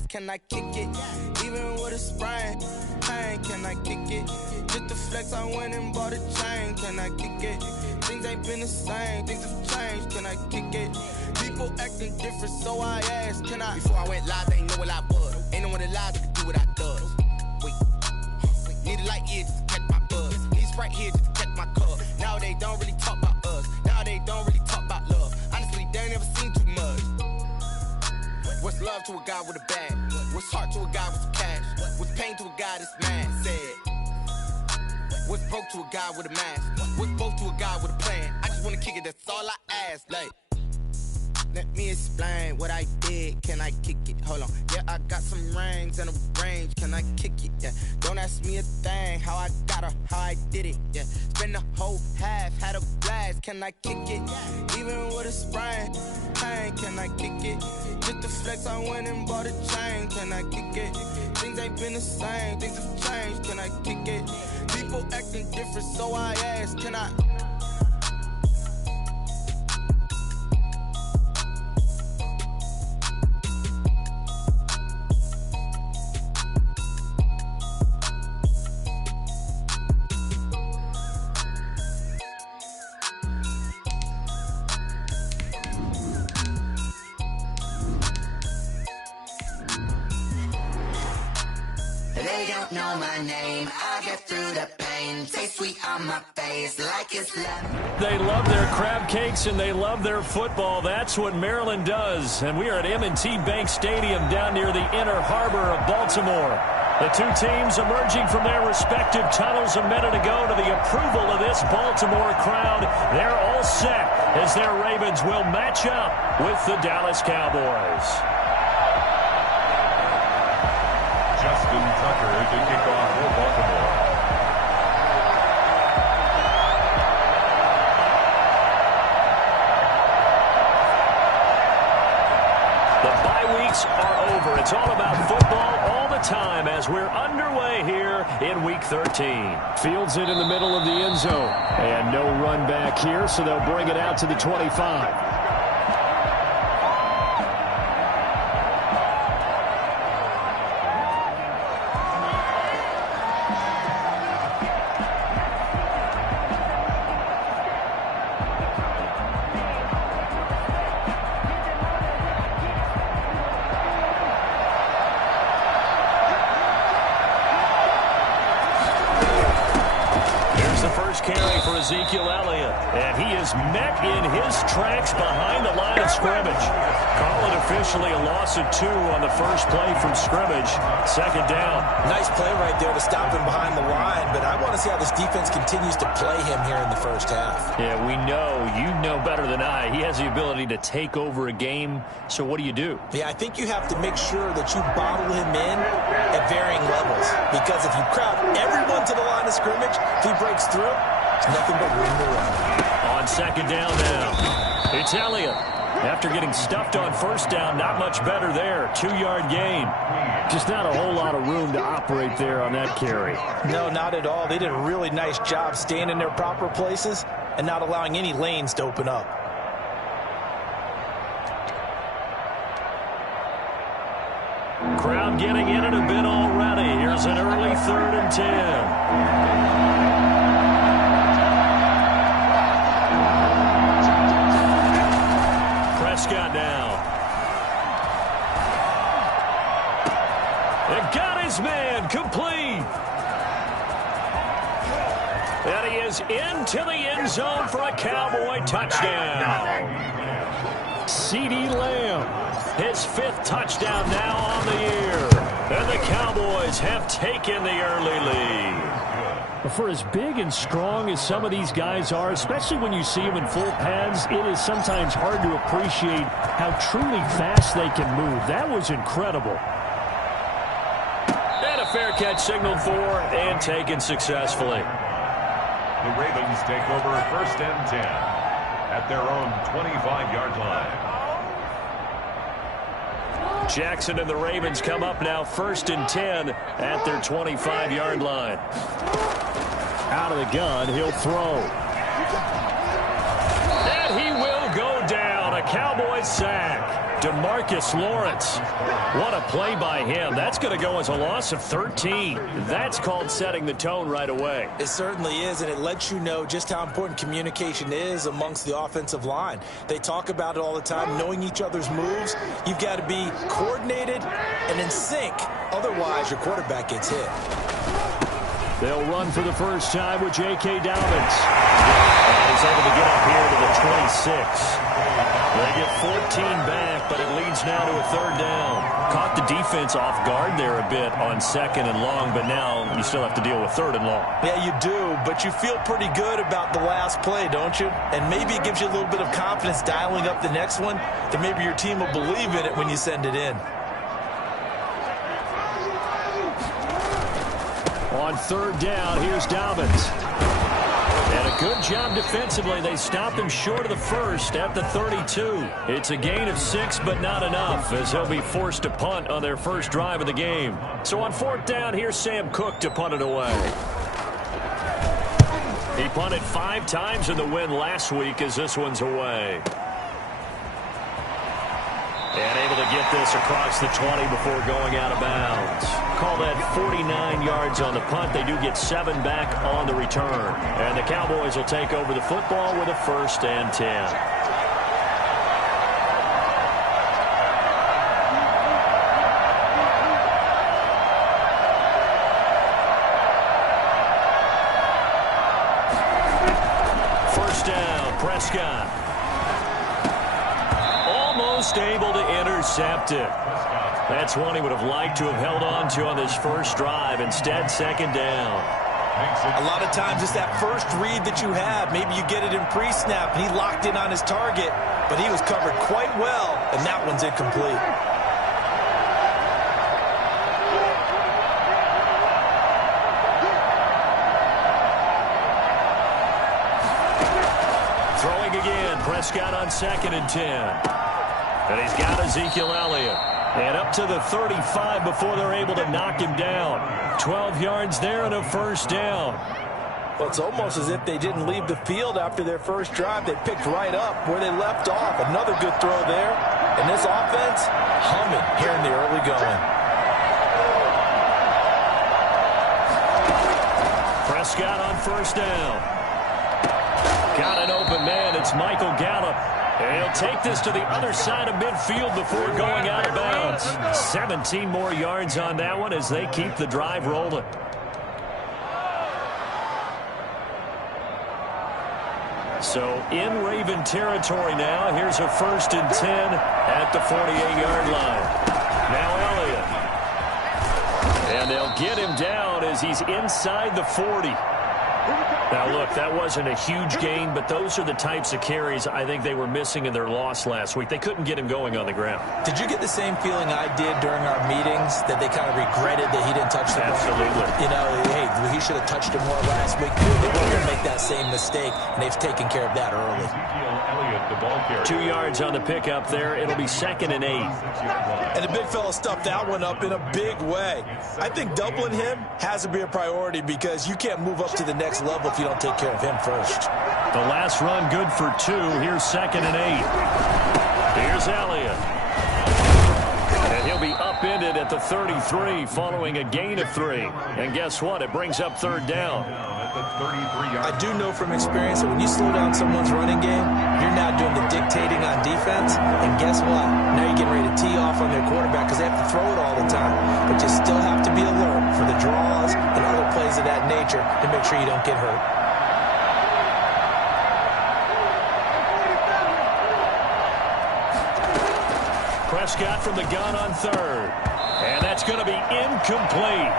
ass. Can I kick it? Even with a sprain, pain, can I kick it? Just the flex, I went and bought a chain. Can I kick it? Things ain't been the same, things have changed. Can I kick it? People acting different, so I asked, can I? Before I went live, they ain't know what I was. Ain't no one alive that could do what I does. Wait, need a light here just to catch my buzz. Need Sprite here just to catch my cup. Now they don't really talk about us. Now they don't really talk about love. Honestly, they ain't never seen too much. What's love to a guy with a bag? What's heart to a guy with some cash? What's pain to a guy that's mad? Said. What's broke to a guy with a mask? What's both to a guy with a plan? I just wanna kick it, that's all I ask. Like, let me explain what I did. Can I kick it? Hold on. Yeah, I got some rings and a range. Can I kick it? Yeah. Don't ask me a thing. How I got her, how I did it. Yeah. Spend the whole half, had a blast. Can I kick it? Even with a sprain, pain. Can I kick it? Just the flex, I went and bought a chain. Can I kick it? Things ain't been the same, things have changed. Can I kick it? People acting different, so I ask, can I? They don't know my name, I get through the pain, taste sweet on my face like it's love. They love their crab cakes and they love their football. That's what Maryland does. And we are at M&T Bank Stadium down near the Inner Harbor of Baltimore. The two teams emerging from their respective tunnels a minute ago to the approval of this Baltimore crowd. They're all set as their Ravens will match up with the Dallas Cowboys. Justin Tucker to kick off for Baltimore. The bye weeks are over. It's all about football all the time as we're underway here in Week 13. Fields it in the middle of the end zone. And no run back here, so they'll bring it out to the 25. Carry for Ezekiel Elliott, and he is met in his tracks behind the line of scrimmage. Call it officially a loss of 2 on the first play from scrimmage. Second down. Nice play right there to stop him behind the line, but I want to see how this defense continues to play him here in the first half. Yeah, we know, you know better than I, he has the ability to take over a game, so what do you do? Yeah, I think you have to make sure that you bottle him in at varying levels, because if you crowd everyone to the line of scrimmage, if he breaks through, there's nothing but room to run. On second down now, it's Elliott. After getting stuffed on first down, not much better there. 2-yard gain. Just not a whole lot of room to operate there on that carry. No, not at all. They did a really nice job staying in their proper places and not allowing any lanes to open up. Crowd getting in it a bit already. Here's an early 3rd and 10. Prescott now. They've got his man complete. And he is into the end zone for a Cowboy touchdown. CeeDee Lamb, his 5th touchdown now on the year. And the Cowboys have taken the early lead. For as big and strong as some of these guys are, especially when you see them in full pads, it is sometimes hard to appreciate how truly fast they can move. That was incredible. And a fair catch signaled for and taken successfully. The Ravens take over 1st and 10 at their own 25-yard line. Jackson and the Ravens come up now 1st and 10 at their 25-yard line. Out of the gun, he'll throw. And he will go down. A Cowboy sack. DeMarcus Lawrence. What a play by him. That's going to go as a loss of 13. That's called setting the tone right away. It certainly is, and it lets you know just how important communication is amongst the offensive line. They talk about it all the time, knowing each other's moves. You've got to be coordinated and in sync. Otherwise, your quarterback gets hit. They'll run for the first time with J.K. Dobbins. He's able to get up here to the 26. They get 14 back, but it leads now to a third down. Caught the defense off guard there a bit on second and long, but now you still have to deal with third and long. Yeah, you do, but you feel pretty good about the last play, don't you? And maybe it gives you a little bit of confidence dialing up the next one, that maybe your team will believe in it when you send it in. On third down, here's Dobbins. And a good job defensively. They stopped him short of the first at the 32. It's a gain of 6, but not enough, as he'll be forced to punt on their first drive of the game. So on fourth down, here's Sam Cook to punt it away. He punted 5 times in the win last week as this one's away. And able to get this across the 20 before going out of bounds. Call that 49 yards on the punt. They do get 7 back on the return. And the Cowboys will take over the football with a 1st and 10. First down, Prescott. Almost able to intercept it. That's one he would have liked to have held on to on this first drive. Instead, second down. A lot of times it's that first read that you have. Maybe you get it in pre-snap, and he locked in on his target, but he was covered quite well, and that one's incomplete. Throwing again, Prescott on 2nd and 10. And he's got Ezekiel Elliott. And up to the 35 before they're able to knock him down. 12 yards there and a first down. Well, it's almost as if they didn't leave the field after their first drive. They picked right up where they left off. Another good throw there. And this offense, humming here in the early going. Prescott on first down. Got an open man. It's Michael Gallup. And he'll take this to the other side of midfield before going out of bounds. 17 more yards on that one as they keep the drive rolling. So in Raven territory now. Here's a 1st and 10 at the 48-yard line. Now Elliott. And they'll get him down as he's inside the 40. Now, look, that wasn't a huge gain, but those are the types of carries I think they were missing in their loss last week. They couldn't get him going on the ground. Did you get the same feeling I did during our meetings, that they kind of regretted that he didn't touch the ball? Absolutely. You know, hey, he should have touched him more last week. They weren't going to make that same mistake, and they've taken care of that early. 2 yards on the pickup there. It'll be 2nd and 8. And the big fella stuffed that one up in a big way. I think doubling him has to be a priority because you can't move up to the next level if you don't take care of him first. The last run good for 2. Here's 2nd and 8. Here's Elliott. And he'll be upended at the 33 following a gain of 3. And guess what? It brings up third down. I do know from experience that when you slow down someone's running game, you're now doing the dictating on defense. And guess what? Now you're getting ready to tee off on their quarterback because they have to throw it all the time. But you still have to be alert for the draws and other plays of that nature to make sure you don't get hurt. Prescott from the gun on 3rd. And that's going to be incomplete.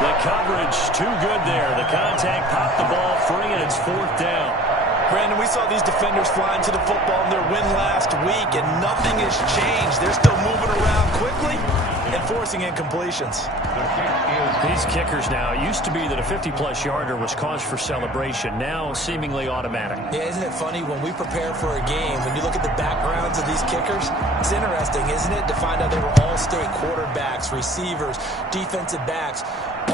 The coverage too good there. The contact popped the ball free, and it's 4th down. Brandon, we saw these defenders flying to the football in their win last week, and nothing has changed. They're still moving around quickly and forcing incompletions. These kickers now, it used to be that a 50-plus yarder was cause for celebration. Now seemingly automatic. Yeah, isn't it funny when we prepare for a game, when you look at the backgrounds of these kickers, it's interesting, isn't it, to find out they were all-state quarterbacks, receivers, defensive backs,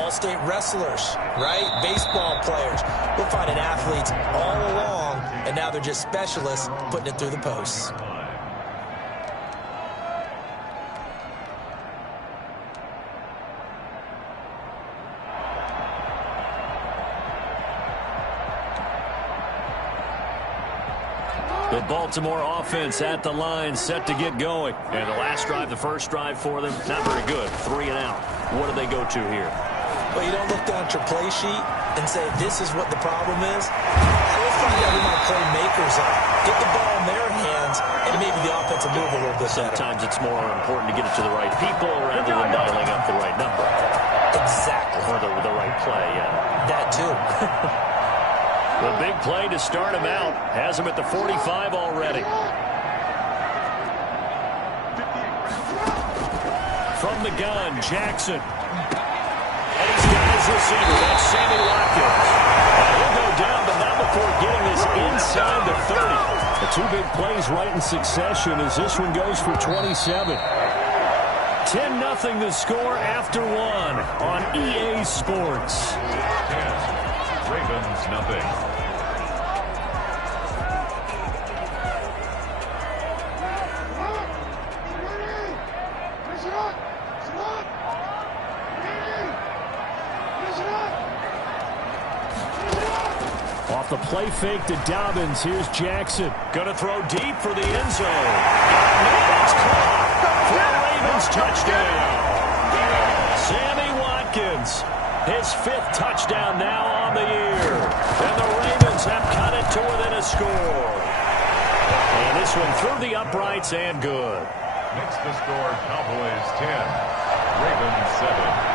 all-state wrestlers, right? Baseball players. We're finding athletes all along, and now they're just specialists putting it through the posts. The Baltimore offense at the line, set to get going. And the last drive, the first drive for them, not very good. 3 and out. What do they go to here? Well, you don't look down at your play sheet and say, this is what the problem is. We'll find out who my playmakers are. Get the ball in their hands, and maybe the offense will move a little bit better. Sometimes it's more important to get it to the right people rather than dialing up the right number. Exactly. Or the right play, yeah. That too. The big play to start him out has him at the 45 already. From the gun, Jackson. And he's got his receiver. That's Sammy Watkins. And he'll go down, but not before getting this inside the 30. The 2 big plays right in succession as this one goes for 27. 10-0 the score after 1 on EA Sports. 10, Ravens nothing. Off the play fake to Dobbins. Here's Jackson. Going to throw deep for the end zone. And it's caught for a Ravens touchdown. Sammy Watkins, his 5th touchdown now on the year. And the Ravens have cut it to within a score. And this one through the uprights and good. Next to score, Cowboys 10, Ravens 7.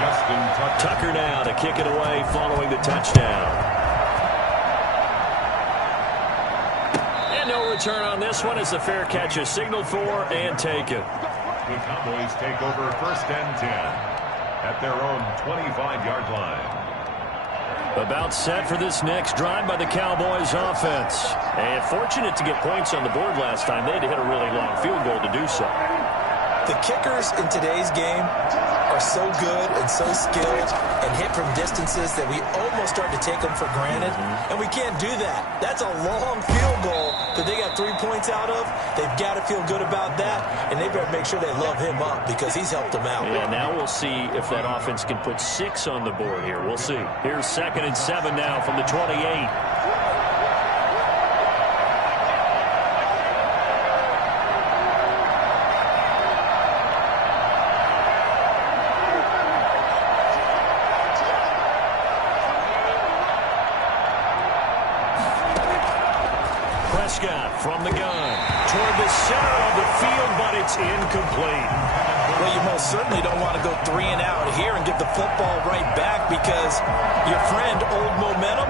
Justin Tucker now to kick it away following the touchdown. And no return on this one as the fair catch is signaled for and taken. The Cowboys take over 1st and 10 at their own 25-yard line. About set for this next drive by the Cowboys offense. And fortunate to get points on the board last time. They had to hit a really long field goal to do so. The kickers in today's game are so good and so skilled and hit from distances that we almost start to take them for granted, and we can't do that. That's a long field goal that they got 3 points out of. They've got to feel good about that, and they better make sure they love him up because he's helped them out. Yeah, now we'll see if that offense can put 6 on the board here. We'll see. Here's 2nd and 7 now from the 28. From the gun toward the center of the field, but it's incomplete. Well, you most certainly don't want to go 3 and out here and get the football right back because your friend, Old Momentum,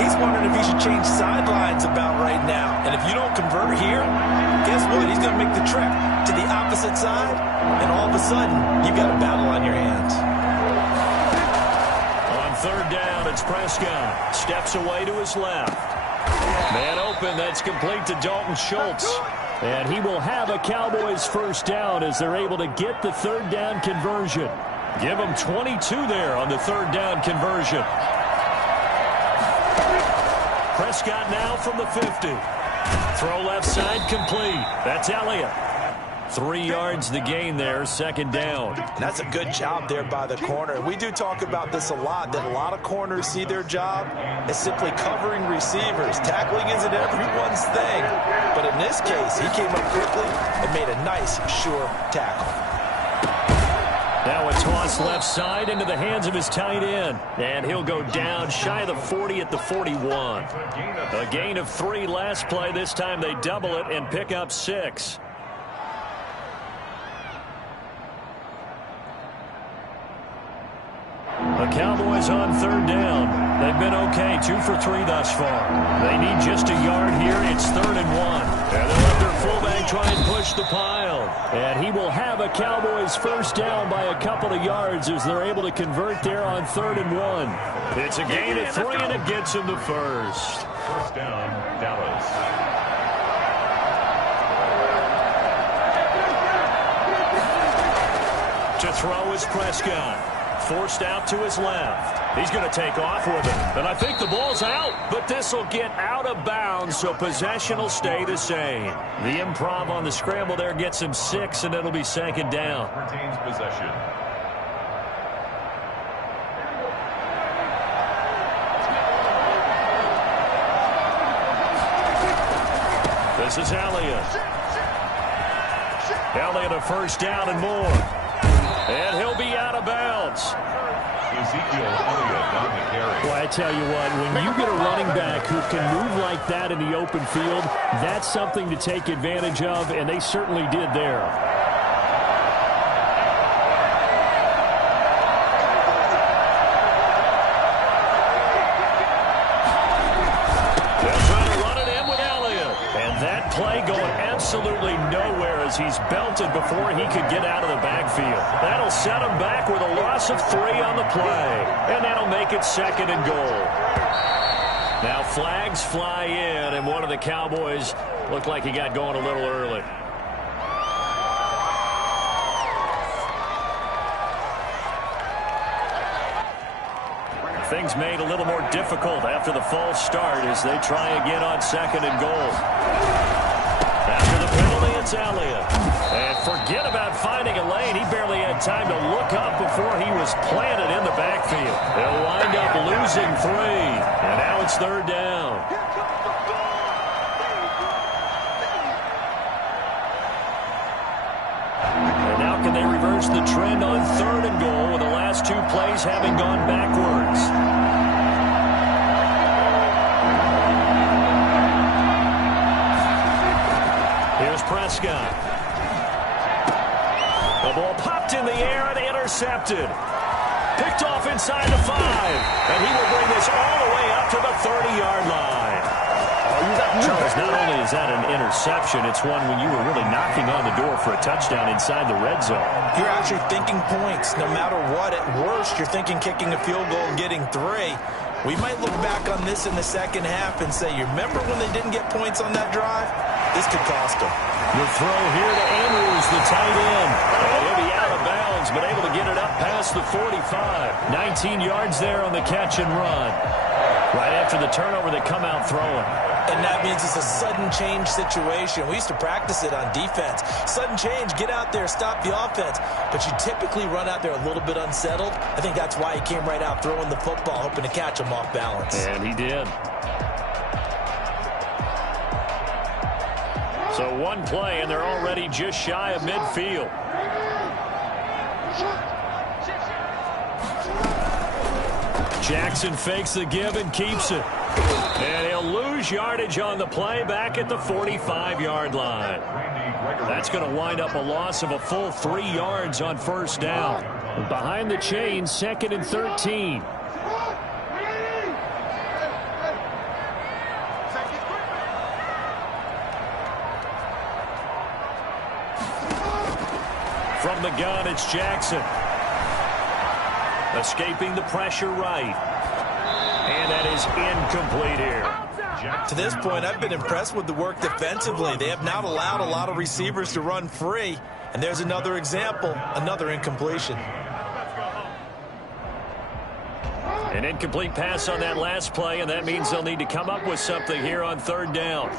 he's wondering if he should change sidelines about right now. And if you don't convert here, guess what? He's going to make the trek to the opposite side, and all of a sudden, you've got a battle on your hands. On 3rd down, it's Prescott. Steps away to his left. Man open, that's complete to Dalton Schultz. And he will have a Cowboys 1st down as they're able to get the 3rd down conversion. Give them 22 there on the 3rd down conversion. Prescott now from the 50. Throw left side complete. That's Elliott. 3 yards the gain there, 2nd down. That's a good job there by the corner. We do talk about this a lot, that a lot of corners see their job as simply covering receivers. Tackling isn't everyone's thing. But in this case, he came up quickly and made a nice, sure tackle. Now a toss left side into the hands of his tight end. And he'll go down shy of the 40 at the 41. A gain of 3 last play. This time they double it and pick up 6. The Cowboys on 3rd down. They've been okay, 2 for 3 thus far. They need just a yard here. It's 3rd and 1. And they'll let their fullback try and push the pile. And he will have a Cowboys 1st down by a couple of yards as they're able to convert there on 3rd and 1. It's a gain of 3, and it gets him the 1st. 1st down, Dallas. To throw is Prescott. Forced out to his left. He's going to take off with it. And I think the ball's out, but this will get out of bounds, so possession will stay the same. The improv on the scramble there gets him 6, and it'll be 2nd down. Retains possession. This is Elliott. Elliott a first down and more. And he'll be out of bounds. Ezekiel Elliott on the carry. Well, I tell you what, when you get a running back who can move like that in the open field, that's something to take advantage of, and they certainly did there. Play going absolutely nowhere as he's belted before he could get out of the backfield. That'll set him back with a loss of 3 on the play. And that'll make it 2nd and goal. Now flags fly in, and one of the Cowboys looked like he got going a little early. Things made a little more difficult after the false start as they try again on 2nd and goal. After the penalty, it's Elliott. And forget about finding a lane. He barely had time to look up before he was planted in the backfield. They'll wind up losing 3. And now it's 3rd down. And now can they reverse the trend on 3rd and goal with the last 2 plays having gone backwards? Here's Prescott. The ball popped in the air and intercepted. Picked off inside the 5. And he will bring this all the way up to the 30-yard line. Charles, not only is that an interception, it's one when you were really knocking on the door for a touchdown inside the red zone. You're actually thinking points. No matter what, at worst, you're thinking kicking a field goal and getting 3. We might look back on this in the second half and say, you remember when they didn't get points on that drive? This could cost them. The throw here to Andrews, the tight end. And he'll be out of bounds, but able to get it up past the 45. 19 yards there on the catch and run. Right after the turnover, they come out throwing. And that means it's a sudden change situation. We used to practice it on defense. Sudden change, get out there, stop the offense. But you typically run out there a little bit unsettled. I think that's why he came right out throwing the football, hoping to catch him off balance. And he did. So 1 play, and they're already just shy of midfield. Jackson fakes the give and keeps it. And he'll lose yardage on the play back at the 45-yard line. That's going to wind up a loss of a full 3 yards on 1st down. Behind the chains, 2nd and 13. From the gun, it's Jackson. Escaping the pressure right. And that is incomplete here. To this point, I've been impressed with the work defensively. They have not allowed a lot of receivers to run free. And there's another example, another incompletion. An incomplete pass on that last play, and that means they'll need to come up with something here on 3rd down.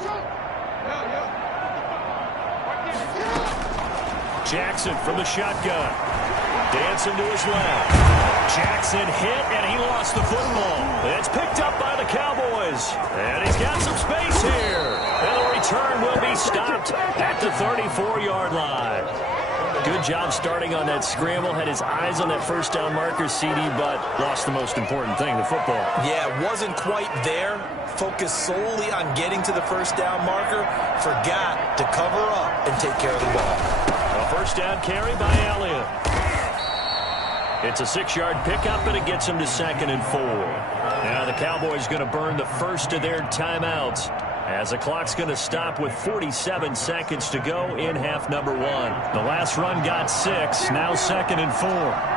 Jackson from the shotgun. Dancing to his left. Jackson hit, and he lost the football. It's picked up by the Cowboys. And he's got some space here. And the return will be stopped at the 34-yard line. Good job starting on that scramble. Had his eyes on that 1st down marker, CD, but lost the most important thing, the football. Yeah, wasn't quite there. Focused solely on getting to the 1st down marker. Forgot to cover up and take care of the ball. A 1st down carry by Elliott. It's a 6-yard pickup, and it gets him to 2nd and 4. Now the Cowboys going to burn the first of their timeouts as the clock's going to stop with 47 seconds to go in half number 1. The last run got 6, now 2nd and 4.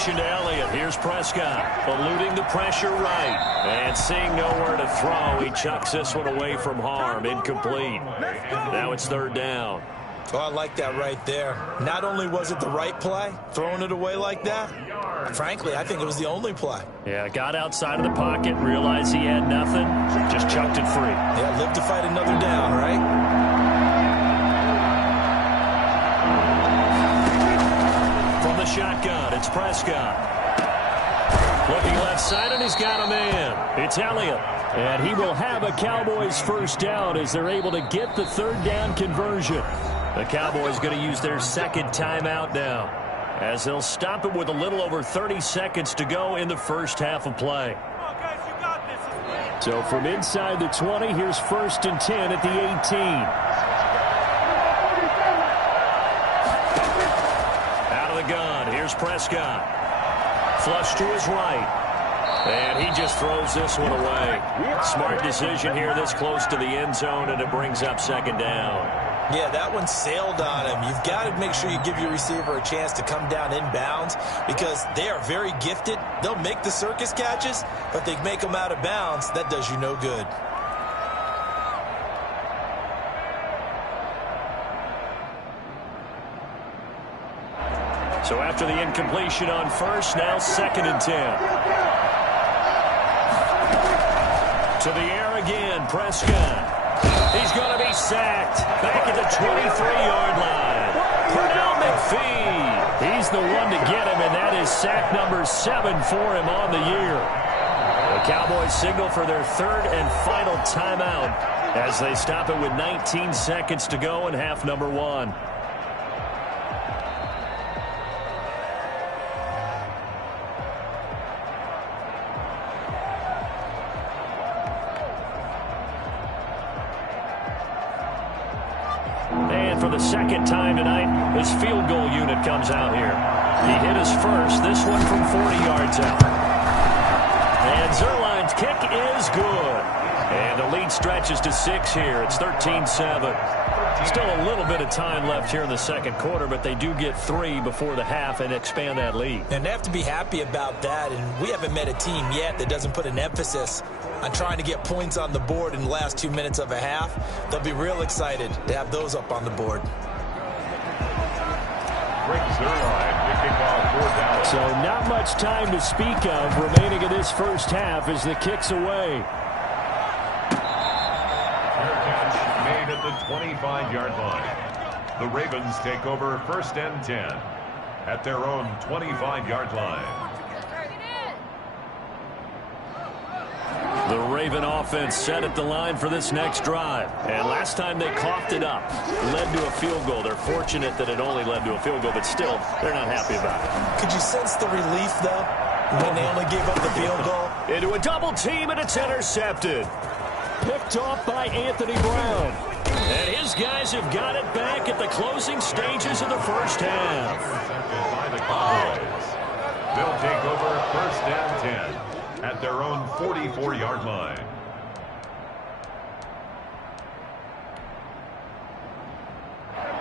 To Elliott. Here's Prescott eluding the pressure right and seeing nowhere to throw. He chucks this one away from harm. Incomplete. Now it's 3rd down. Oh, I like that right there. Not only was it the right play, throwing it away like that, frankly, I think it was the only play. Yeah, got outside of the pocket, realized he had nothing, just chucked it free. Yeah, live to fight another down, right? shotgun. It's Prescott. Looking left side, and he's got a man. It's Elliott. And he will have a Cowboys first down as they're able to get the third down conversion. The Cowboys going to use their second timeout now, as they'll stop it with a little over 30 seconds to go in the first half of play. So from inside the 20, here's 1st and 10 at the 18. Out of the gun, here's Prescott. Flush to his right. And he just throws this one away. Smart decision here this close to the end zone, and it brings up second down. Yeah, that one sailed on him. You've got to make sure you give your receiver a chance to come down inbounds because they are very gifted. They'll make the circus catches, but they make them out of bounds. That does you no good. So after the incompletion on first, now 2nd and 10. To the air again, Prescott. He's going to be sacked. Back at the 23-yard line. Pernell McPhee. He's the one to get him, and that is sack number 7 for him on the year. The Cowboys signal for their third and final timeout as they stop it with 19 seconds to go in half number 1. For the second time tonight, his field goal unit comes out here. He hit his first, this one from 40 yards out. And Zerline's kick is good. And the lead stretches to 6 here. It's 13-7. Still a little bit of time left here in the second quarter, but they do get 3 before the half and expand that lead. And they have to be happy about that, and we haven't met a team yet that doesn't put an emphasis on trying to get points on the board in the last 2 minutes of a half. They'll be real excited to have those up on the board. So not much time to speak of remaining in this first half as the kick's away. Fair catch made at the 25-yard line. The Ravens take over 1st and 10 at their own 25-yard line. The Raven offense set at the line for this next drive. And last time they coughed it up, led to a field goal. They're fortunate that it only led to a field goal, but still, they're not happy about it. Could you sense the relief, though, when they only gave up the field goal? Into a double team, and it's intercepted. Picked off by Anthony Brown. And his guys have got it back at the closing stages of the first half. By the Cowboys. They'll take over 1st and 10. At their own 44-yard line.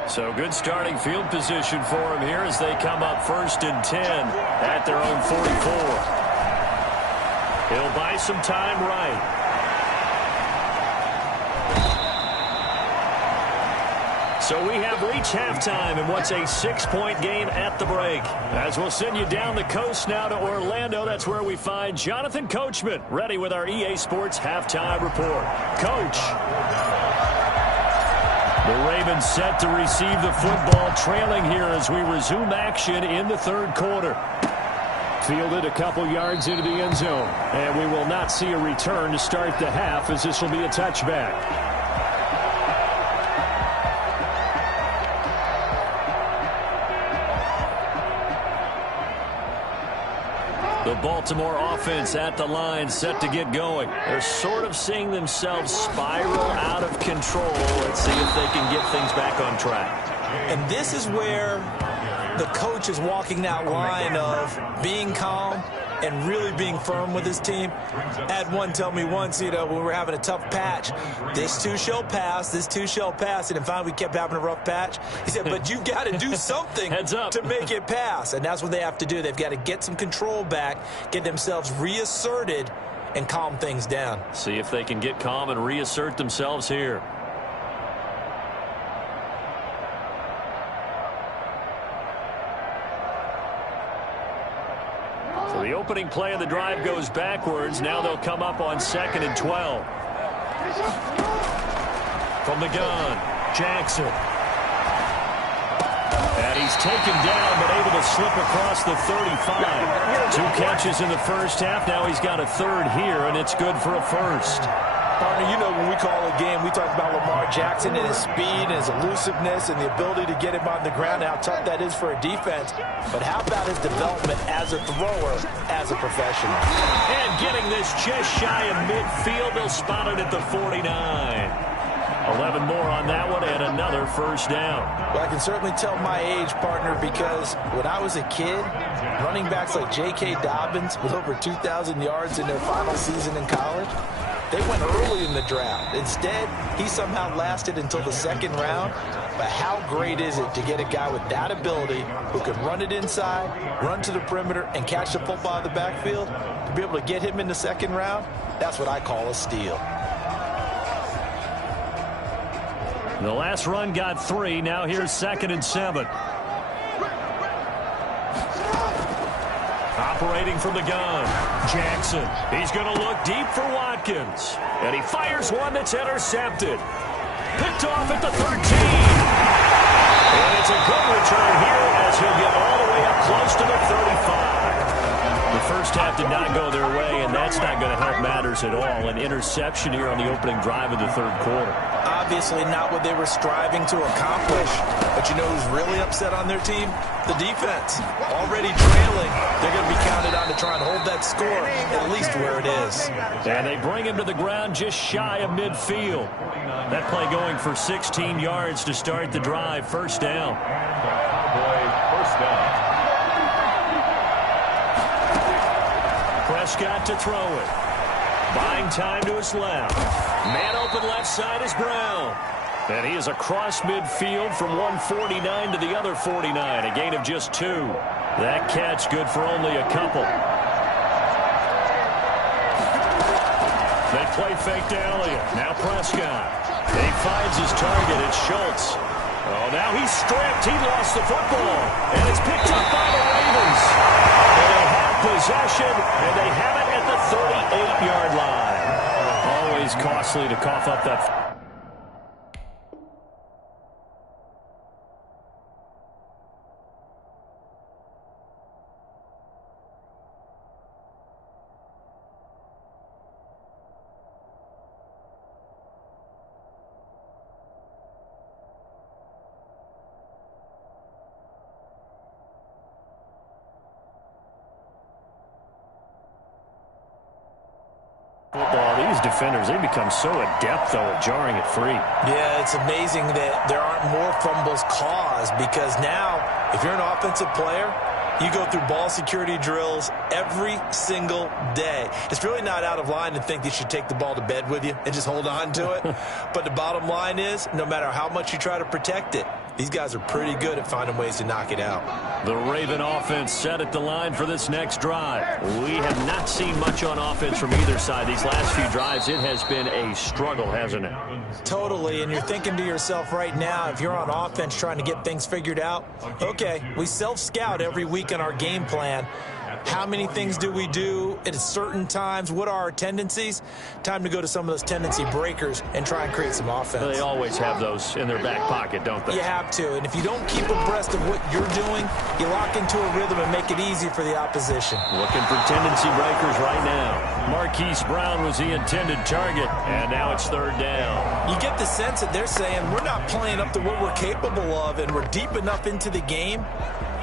So good starting field position for them here as they come up 1st and 10 at their own 44. He'll buy some time right. So we have reached halftime in what's a 6-point game at the break. As we'll send you down the coast now to Orlando, that's where we find Jonathan Coachman, ready with our EA Sports Halftime Report. Coach. The Ravens set to receive the football, trailing here as we resume action in the third quarter. Fielded a couple yards into the end zone, and we will not see a return to start the half as this will be a touchback. The Baltimore offense at the line set to get going. They're sort of seeing themselves spiral out of control. Let's see if they can get things back on track. And this is where the coach is walking that line of being calm and really being firm with his team. Had one tell me once, when we were having a tough patch, this too shall pass, this too shall pass. And finally we kept having a rough patch. He said, but you've got to do something to make it pass. And that's what they have to do. They've got to get some control back, get themselves reasserted, and calm things down. See if they can get calm and reassert themselves here. So the opening play of the drive goes backwards. Now they'll come up on 2nd and 12. From the gun, Jackson. And he's taken down, but able to slip across the 35. 2 catches in the first half. Now he's got a third here, and it's good for a first. Partner, you know when we call a game, we talk about Lamar Jackson and his speed and his elusiveness and the ability to get him on the ground, how tough that is for a defense. But how about his development as a thrower, as a professional? And getting this just shy of midfield, they'll spot it at the 49. 11 more on that one and another first down. Well, I can certainly tell my age, partner, because when I was a kid, running backs like J.K. Dobbins with over 2,000 yards in their final season in college, they went early in the draft. Instead, he somehow lasted until the second round. But how great is it to get a guy with that ability who can run it inside, run to the perimeter, and catch the football in the backfield? To be able to get him in the second round, that's what I call a steal. The last run got 3. Now here's 2nd and 7. Operating from the gun, Jackson. He's going to look deep for Watkins. And he fires one that's intercepted. Picked off at the 13. And it's a good return here as he'll get all the way up close to the 35. The first half did not go their way, and that's not going to help matters at all. An interception here on the opening drive of the third quarter. Obviously not what they were striving to accomplish. But you know who's really upset on their team? The defense. Already trailing. They're going to be counted on to try and hold that score at least where it is. And they bring him to the ground just shy of midfield. That play going for 16 yards to start the drive. First down. First down. Prescott to throw it. Buying time to his left. Man open left side is Brown. And he is across midfield from 149 to the other 49. A gain of just 2. That catch good for only a couple. They play fake to Elliott. Now Prescott. He finds his target. It's Schultz. Oh, now he's stripped. He lost the football. And it's picked up by the Ravens. And they have possession, and they have it at the 38-yard line. Always costly to cough up that. Football, these defenders, they become so adept, though, at jarring it free. Yeah, it's amazing that there aren't more fumbles caused because now, if you're an offensive player, you go through ball security drills every single day. It's really not out of line to think that you should take the ball to bed with you and just hold on to it. But the bottom line is, no matter how much you try to protect it, these guys are pretty good at finding ways to knock it out. The Raven offense set at the line for this next drive. We have not seen much on offense from either side. These last few drives, it has been a struggle, hasn't it? Totally, and you're thinking to yourself right now, if you're on offense trying to get things figured out, okay, we self-scout every week in our game plan. How many things do we do at certain times? What are our tendencies? Time to go to some of those tendency breakers and try and create some offense. They always have those in their back pocket, don't they? You have to, and if you don't keep abreast of what you're doing, you lock into a rhythm and make it easy for the opposition. Looking for tendency breakers right now. Marquise Brown was the intended target, and now it's third down. You get the sense that they're saying we're not playing up to what we're capable of, and we're deep enough into the game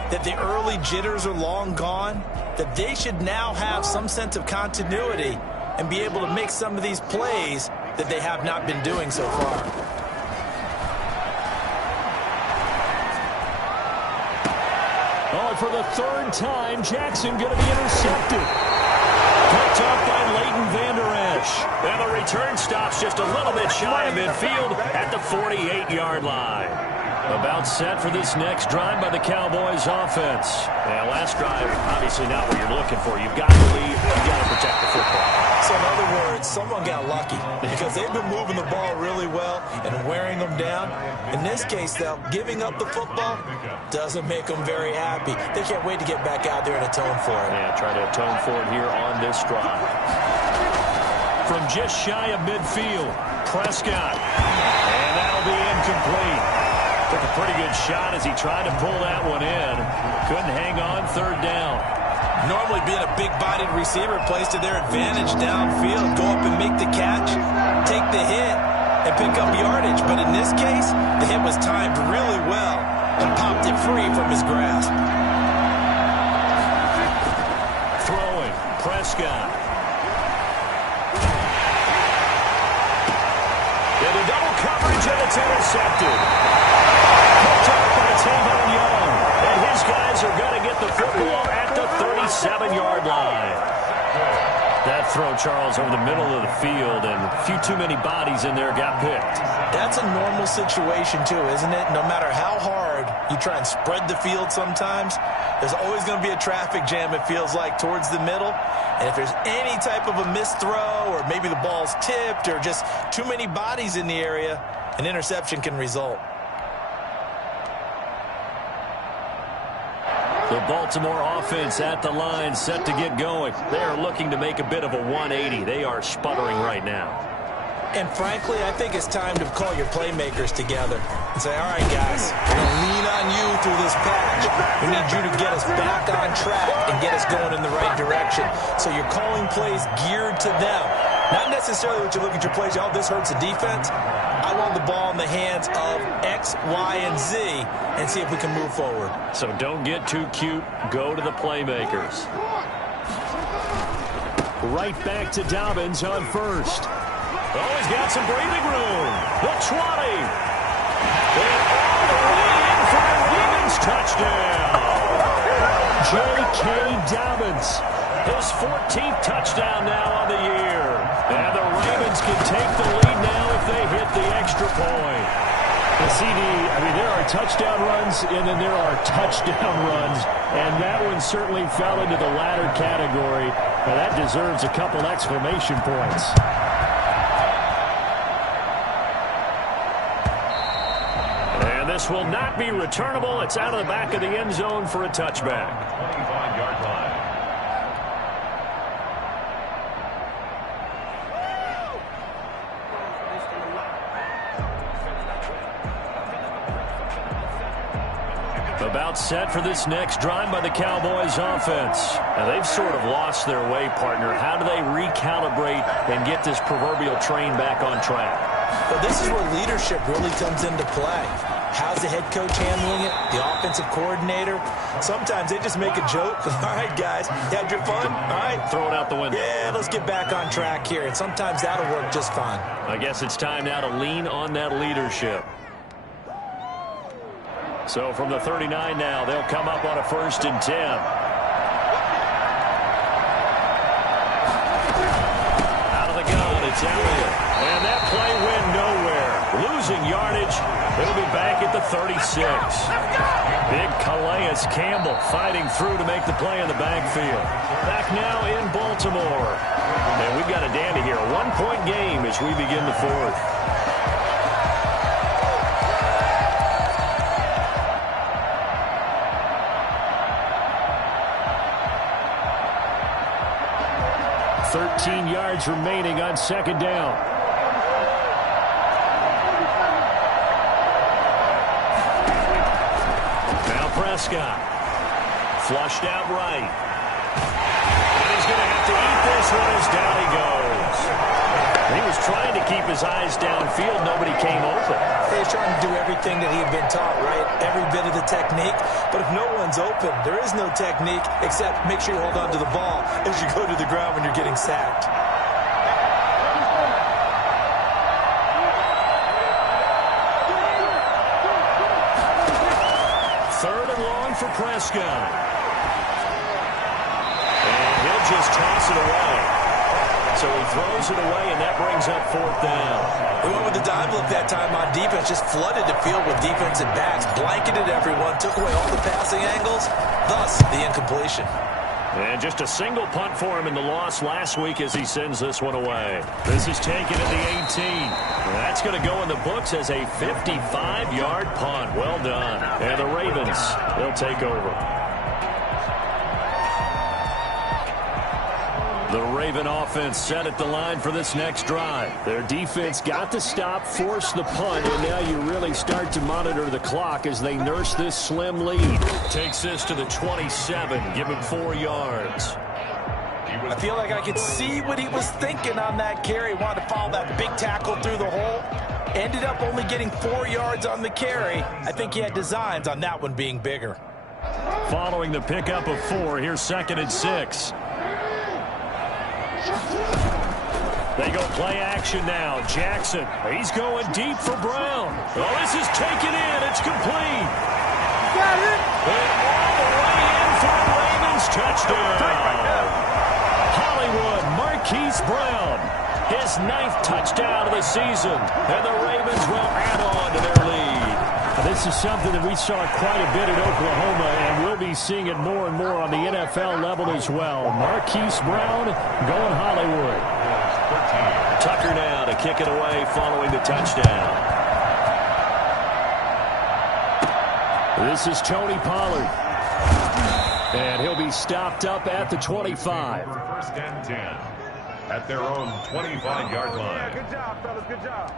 that the early jitters are long gone, that they should now have some sense of continuity and be able to make some of these plays that they have not been doing so far. Oh, for the third time, Jackson going to be intercepted. Picked off by Leighton Vander Esch. And the return stops just a little bit shy of midfield at the 48-yard line. About set for this next drive by the Cowboys offense. Yeah, last drive, obviously not what you're looking for. You've got to lead. You've got to protect the football. So in other words, someone got lucky because they've been moving the ball really well and wearing them down. In this case, though, giving up the football doesn't make them very happy. They can't wait to get back out there and atone for it. Yeah, try to atone for it here on this drive. From just shy of midfield, Prescott. And that'll be incomplete. Took a pretty good shot as he tried to pull that one in. Couldn't hang on third down. Normally being a big-bodied receiver plays to their advantage downfield. Go up and make the catch, take the hit, and pick up yardage. But in this case, the hit was timed really well and popped it free from his grasp. Throwing, Prescott. Into double coverage, and it's intercepted. Picked up by Tavon Young. And his guys are going to get the football at the 37-yard line. That throw, Charles, over the middle of the field, and a few too many bodies in there got picked. That's a normal situation, too, isn't it? No matter how hard you try and spread the field sometimes, there's always going to be a traffic jam, it feels like, towards the middle. And if there's any type of a missed throw, or maybe the ball's tipped, or just too many bodies in the area, an interception can result. The Baltimore offense at the line, set to get going. They are looking to make a bit of a 180. They are sputtering right now. And frankly, I think it's time to call your playmakers together and say, all right, guys, we're going to lean on you through this patch. We need you to get us back on track and get us going in the right direction. So you're calling plays geared to them. Not necessarily what you look at your plays, oh, this hurts the defense. I want the ball in the hands of X, Y, and Z and see if we can move forward. So don't get too cute. Go to the playmakers. Right back to Dobbins on first. Oh, he's got some breathing room. The 20. And all the way in for a Ravens touchdown. J.K. Dobbins. His 14th touchdown now on the year. And the Ravens can take the lead now if they hit the extra point. The CD, I mean, there are touchdown runs, and then there are touchdown runs. And that one certainly fell into the latter category. Now, that deserves a couple exclamation points. And this will not be returnable. It's out of the back of the end zone for a touchback. 25-yard line. About set for this next drive by the Cowboys offense. Now, they've sort of lost their way, partner. How do they recalibrate and get this proverbial train back on track? Well, this is where leadership really comes into play. How's the head coach handling it? The offensive coordinator? Sometimes they just make a joke. All right, guys, you had your fun? All right. Throw it out the window. Yeah, let's get back on track here. And sometimes that'll work just fine. I guess it's time now to lean on that leadership. So from the 39 now, they'll come up on a 1st and 10. Out of the gun, it's Elliott. And that play went nowhere. Losing yardage. It'll be back at the 36. Big Calais Campbell fighting through to make the play in the backfield. Back now in Baltimore. And we've got a dandy here. A 1-point game as we begin the 4th. Yards remaining on 2nd down. Now Prescott. Flushed out right. And he's going to have to eat this one as down he goes. He was trying to keep his eyes downfield. Nobody came open. He's trying to do everything that he had been taught, right? Every bit of the technique. But if no one's open, there is no technique except make sure you hold on to the ball as you go to the ground when you're getting sacked. Third and long for Prescott. And he'll just toss it away. So he throws it away, and that brings up 4th down. We went with the dive look that time on defense, just flooded the field with defensive backs, blanketed everyone, took away all the passing angles, thus the incompletion. And just a single punt for him in the loss last week as he sends this one away. This is taken at the 18. That's going to go in the books as a 55-yard punt. Well done. And the Ravens, they'll take over. The Raven offense set at the line for this next drive. Their defense got the stop, forced the punt, and now you really start to monitor the clock as they nurse this slim lead. Takes this to the 27, give him 4 yards. I feel like I could see what he was thinking on that carry. Wanted to follow that big tackle through the hole. Ended up only getting 4 yards on the carry. I think he had designs on that one being bigger. Following the pickup of 4, here's 2nd and 6. They go play action now. Jackson, he's going deep for Brown. Oh, this is taken in. It's complete. Got it. And all the way in for the Ravens touchdown. Hollywood Marquise Brown, his 9th touchdown of the season. And the Ravens will add on to their lead. This is something that we saw quite a bit at Oklahoma, and we'll be seeing it more and more on the NFL level as well. Marquise Brown going Hollywood. Tucker now to kick it away following the touchdown. This is Tony Pollard. And he'll be stopped up at the 25. 1st and 10 at their own 25-yard line. Good job, fellas. Good job.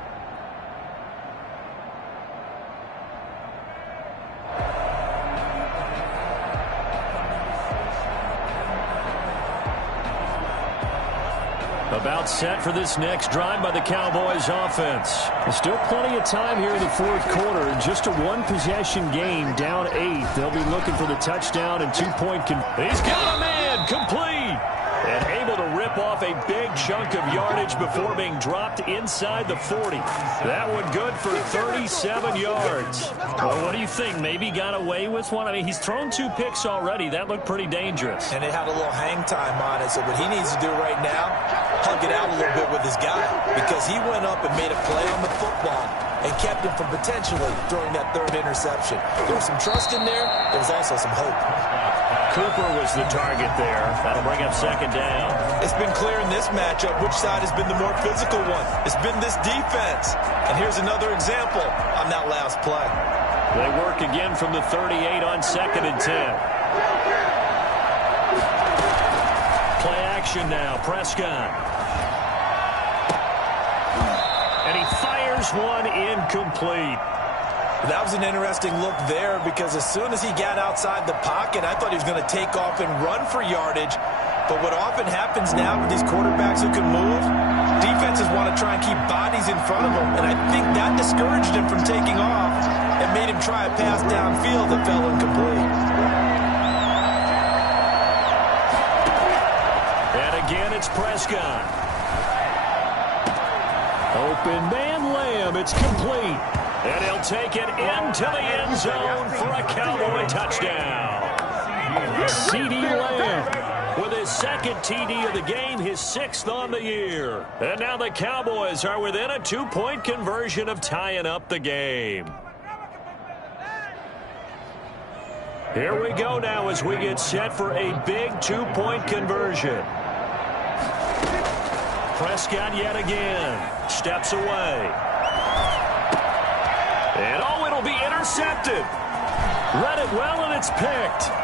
About set for this next drive by the Cowboys offense. There's still plenty of time here in the 4th quarter. Just a 1-possession game, down 8. They'll be looking for the touchdown and 2-point He's got a man, complete. And able to rip off a big chunk of yardage before being dropped inside the 40. That one good for 37 yards. Well, what do you think? Maybe got away with one? I mean, he's thrown 2 picks already. That looked pretty dangerous. And it had a little hang time on it, so what he needs to do right now, hug it out a little bit with his guy, because he went up and made a play on the football and kept him from potentially throwing that 3rd interception. There was some trust in there. There was also some hope. Cooper was the target there. That'll bring up 2nd down. It's been clear in this matchup which side has been the more physical one. It's been this defense. And here's another example on that last play. They work again from the 38 on 2nd and 10. Play action now. Prescott. And he fires one incomplete. That was an interesting look there because as soon as he got outside the pocket, I thought he was going to take off and run for yardage. But what often happens now with these quarterbacks who can move, defenses want to try and keep bodies in front of them. And I think that discouraged him from taking off and made him try a pass downfield that fell incomplete. And again, it's Prescott. Open man Lamb. It's complete. And he'll take it into the end zone for a Cowboy touchdown. CeeDee Lamb with his 2nd TD of the game, his 6th on the year. And now the Cowboys are within a 2-point conversion of tying up the game. Here we go now as we get set for a big 2-point conversion. Prescott yet again. Steps away. And oh, it'll be intercepted. Read it well, and it's picked.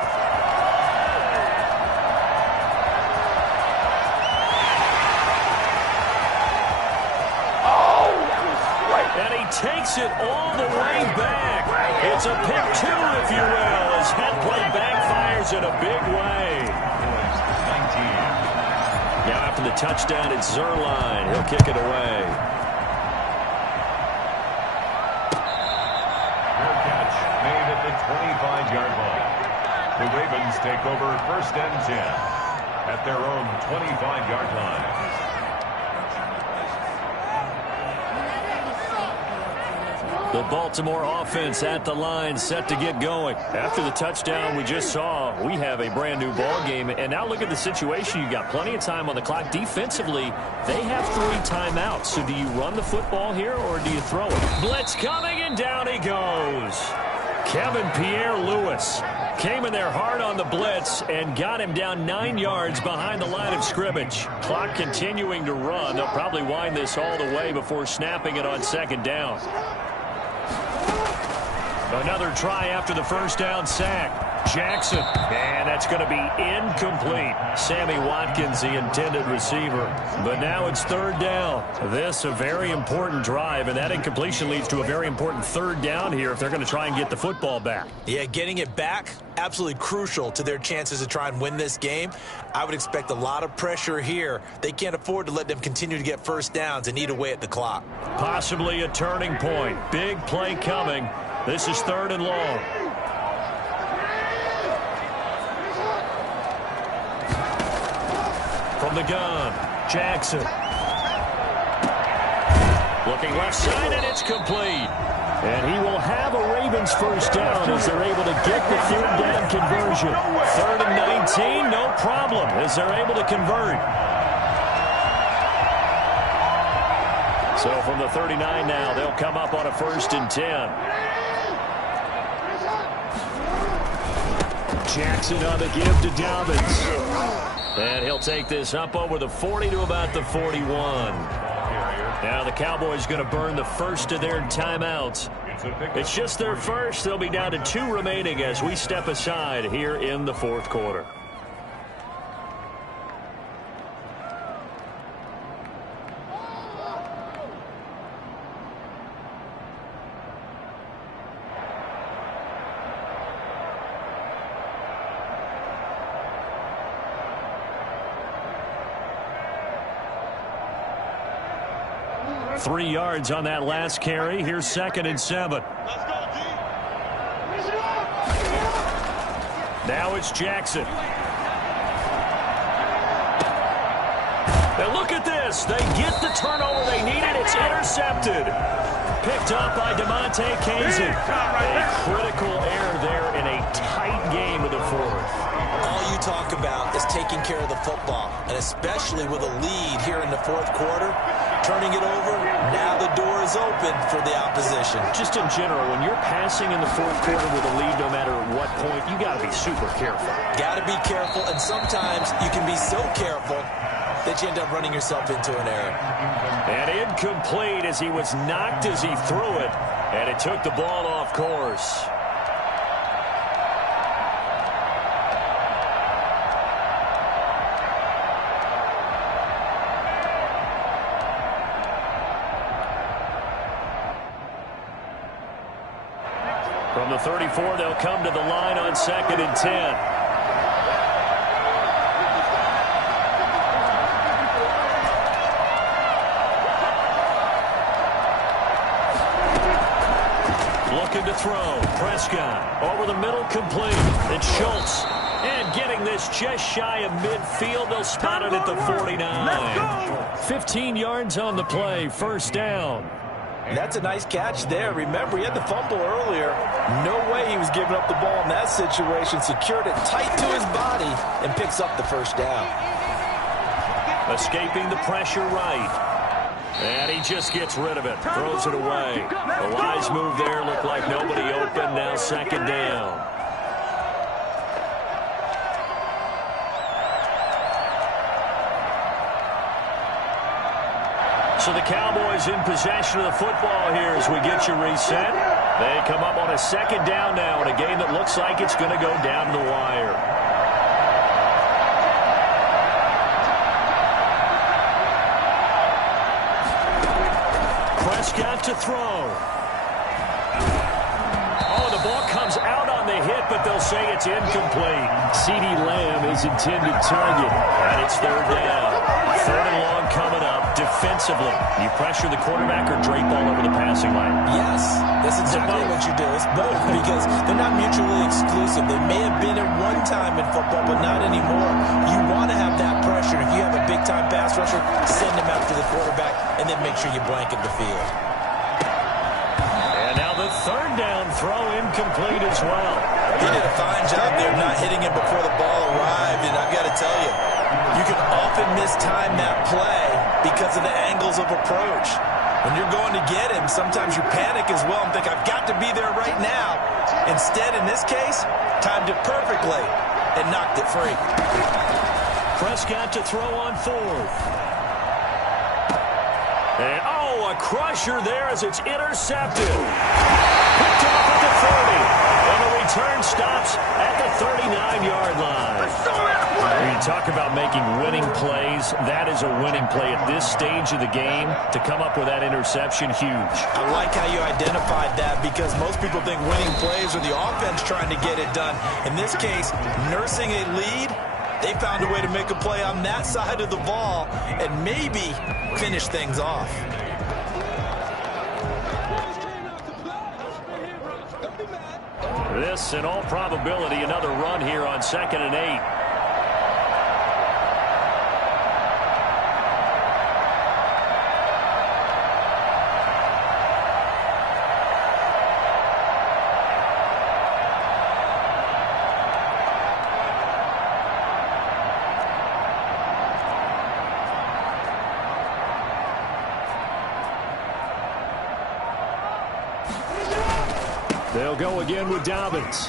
And he takes it all the way back. It's a pick 2, if you will, as head play backfires in a big way. Now after the touchdown, it's Zerline. He'll kick it away. Made at the 25-yard line. The Ravens take over 1st and 10 at their own 25-yard line. The Baltimore offense at the line, set to get going. After the touchdown we just saw, we have a brand new ball game. And now look at the situation. You've got plenty of time on the clock. Defensively, they have 3 timeouts. So do you run the football here or do you throw it? Blitz coming, and down he goes. Kevin Pierre-Louis came in there hard on the blitz and got him down 9 yards behind the line of scrimmage. Clock continuing to run. They'll probably wind this all the way before snapping it on 2nd down. Another try after the 1st down sack. Jackson, and that's going to be incomplete. Sammy Watkins, the intended receiver. But now it's third down. This a very important drive, and that incompletion leads to a very important third down here if they're going to try and get the football back. Yeah, getting it back, absolutely crucial to their chances to try and win this game. I would expect a lot of pressure here. They can't afford to let them continue to get first downs and eat away at the clock. Possibly a turning point. Big play coming. This is third and long. From the gun, Jackson. Looking left side, and it's complete. And he will have a Ravens first down as they're able to get the third down conversion. 3rd and 19, no problem, as they're able to convert. So from the 39 now, they'll come up on a 1st and 10. Jackson on the give to Dobbins. And he'll take this up over the 40 to about the 41. Now the Cowboys going to burn the first of their timeouts. It's just their first. They'll be down to 2 remaining as we step aside here in the 4th quarter. Three yards on that last carry. Here's 2nd and 7. Now it's Jackson. Now look at this. They get the turnover they needed. It's intercepted. Picked up by DeMonte Kazin. A critical error there in a tight game of the 4th. All you talk about is taking care of the football, and especially with a lead here in the 4th quarter. Turning it over, now the door is open for the opposition. Just in general, when you're passing in the 4th quarter with a lead, no matter at what point, you got to be super careful. Got to be careful, and sometimes you can be so careful that you end up running yourself into an error. And incomplete as he was knocked as he threw it, and it took the ball off course. From the 34, they'll come to the line on 2nd and 10. Looking to throw. Prescott over the middle, complete. It's Schultz. And getting this just shy of midfield. They'll spot it at the 49. 15 yards on the play. First down. And that's a nice catch there. Remember, he had the fumble earlier. No way he was giving up the ball in that situation. Secured it tight to his body and picks up the first down. Escaping the pressure right. And he just gets rid of it. Throws it away. The wise move there. Looked like nobody open. Now 2nd down. So the Cowboys in possession of the football here as we get you reset. They come up on a 2nd down now in a game that looks like it's going to go down the wire. Prescott to throw. Oh, the ball comes out on the hit, but they'll say it's incomplete. CeeDee Lamb is intended target, and it's 3rd down. 3rd and long coming up. Defensively, you pressure the quarterback or drape all over the passing line? Yes, that's exactly what you do. It's both because they're not mutually exclusive. They may have been at one time in football, but not anymore. You want to have that pressure. If you have a big-time pass rusher, send him after the quarterback, and then make sure you blanket the field. And now the 3rd down throw incomplete as well. He did a fine job there not hitting him before the ball arrived, and I've got to tell you, you can often mistime that play because of the angles of approach. When you're going to get him, sometimes you panic as well and think, I've got to be there right now. Instead, in this case, timed it perfectly and knocked it free. Prescott to throw on 4th. And, oh, a A crusher there as it's intercepted. Picked off at the 30. And the return stops at the 39-yard line. When you talk about making winning plays, that is a winning play at this stage of the game. To come up with that interception, huge. I like how you identified that because most people think winning plays are the offense trying to get it done. In this case, nursing a lead, they found a way to make a play on that side of the ball and maybe finish things off. This, in all probability, another run here on 2nd and 8. They'll go again with Dobbins.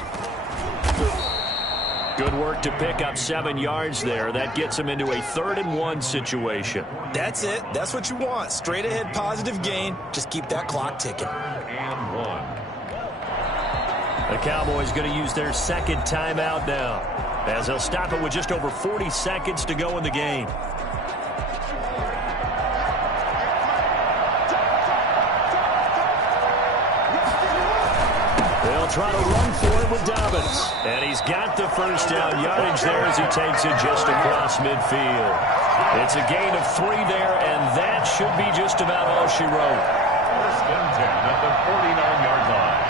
Good work to pick up 7 yards there. That gets them into a 3rd and 1 situation. That's it. That's what you want. Straight ahead positive gain. Just keep that clock ticking. And 1. The Cowboys going to use their 2nd timeout now, as they'll stop it with just over 40 seconds to go in the game. They'll try to run for it with Dobbins. And he's got the first down yardage there as he takes it just across midfield. It's a gain of 3 there, and that should be just about all she wrote. 1st and 10 at the 49-yard line.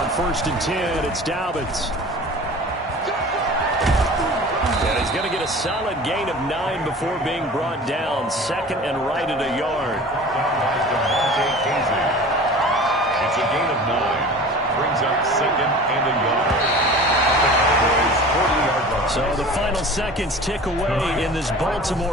On 1st and 10, it's Dobbins. And he's going to get a solid gain of 9 before being brought down. 2nd and right at a yard. It's a gain of 9. Brings up 2nd and a yard. The Cowboys 40-yard line. So the final seconds tick away in this Baltimore